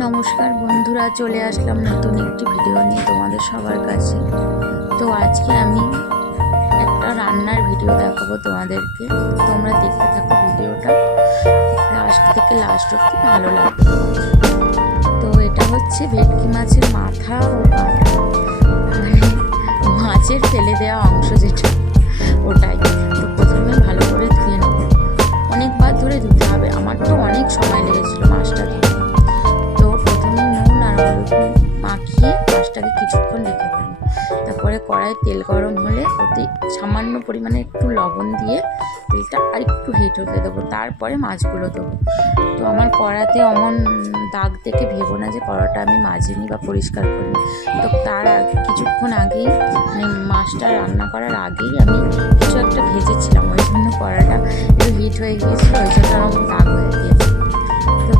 নমস্কার বন্ধুরা, চলে আসলাম নতুন একটি ভিডিও নিয়ে তোমাদের সবার কাছে। তো আজকে আমি একটা রান্নার ভিডিও দেখাবো তোমাদেরকে। তোমরা দেখতে থাকো ভিডিওটা। লাস্ট থেকে লাস্ট অব্দি ভালো লাগবে। তো এটা হচ্ছে ভেটকি মাছের মাথা ও কাঁটা মানে মাছের ফেলে দেওয়া অংশ যেটা। তেল গরম হলে ওতে সামান্য পরিমাণে একটু লবণ দিয়ে তেলটা আর একটু হিট হতে দেবো। তারপরে মাছগুলো দেবো। তো আমার কড়াতে অমন দাগ দেখে ভেবো না যে কড়াটা আমি মাজিনি বা পরিষ্কার করিনি। তো তার কিছুক্ষণ আগেই মানে মাছটা রান্না করার আগেই আমি কিছু একটা ভেজেছিলাম। ওই জন্য কড়াটা একটু হিট হয়ে গিয়েছিল, ওই জন্য আমার দাগ হয়ে গিয়েছে। তো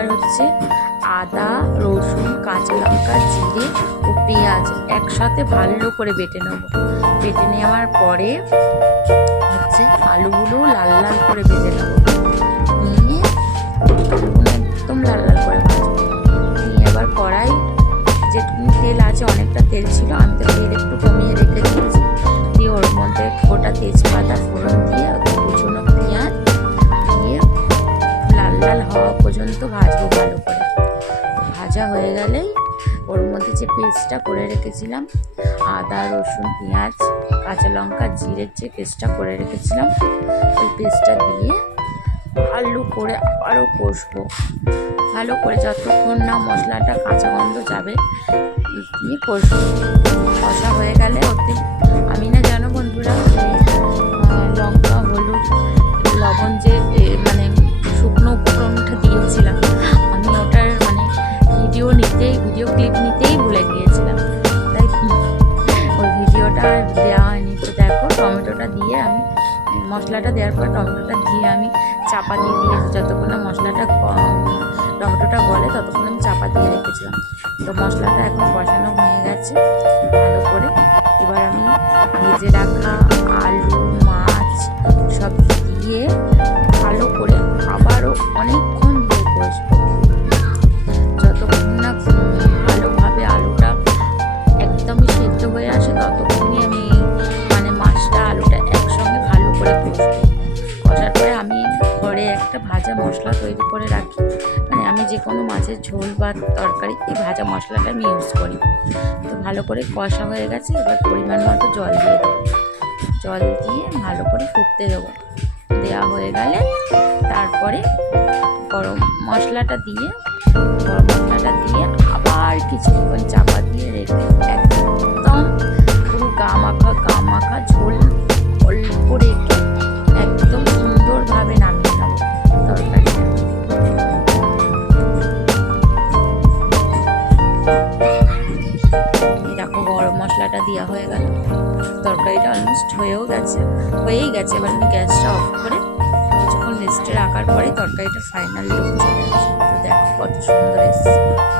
এবার হচ্ছে আদা, রসুন, কাঁচা লঙ্কা, জিরে ও পেঁয়াজ একসাথে ভালো করে বেটে নেব। বেটে নেওয়ার পরে হচ্ছে আলুগুলো লাল লাল করে ভেজে নেব। লাল হওয়া পর্যন্ত ভাজবো ভালো করে। ভাজা হয়ে গেলেই ওর মধ্যে যে পেস্টটা করে রেখেছিলাম, আদা, রসুন, পেঁয়াজ, কাঁচা লঙ্কা জিরের যে পেস্টটা করে রেখেছিলাম, ওই পেস্টটা দিয়ে আলু করে আরও কষবো। ভালো করে যতক্ষণ না মশলাটা কাঁচা গন্ধ যাবে দিয়ে কষবো। মশলাটা দেওয়ার পর টমেটোটা দিয়ে আমি চাপা দিয়ে দিয়েছি। যতক্ষণ না মশলাটা টমেটোটা গলে ততক্ষণ আমি চাপা দিয়ে রেখেছিলাম। তো মশলাটা এখন বসানো হয়ে গেছে ভালো করে। এবার আমি ভেজে রাখা ভাজা মশলা তৈরি করে রাখি। মানে আমি যে কোনো মাছের ঝোল বা তরকারি এই ভাজা মশলাটা আমি ইউজ করি। তো ভালো করে কষা হয়ে গেছে, এবার পরিমাণ মতো জল দিয়ে দেবো। জল দিয়ে ভালো করে ফুটতে দেবো। দেওয়া হয়ে গেলে তারপরে গরম মশলাটা দিয়ে, গরম মশলাটা দিয়ে আবার কিছুক্ষণ চাপা দিয়ে দেখো গরম মশলাটা দেওয়া হয়ে গেল। তরকারিটা অলমোস্ট হয়েও গেছে। হয়েই গেছে, এবার আমি গ্যাসটা অফ করে কিছুক্ষণ রেস্টে রাখার পরে তরকারিটা ফাইনাল লুক চলে আসে তো দেখো কত সুন্দর এসছে।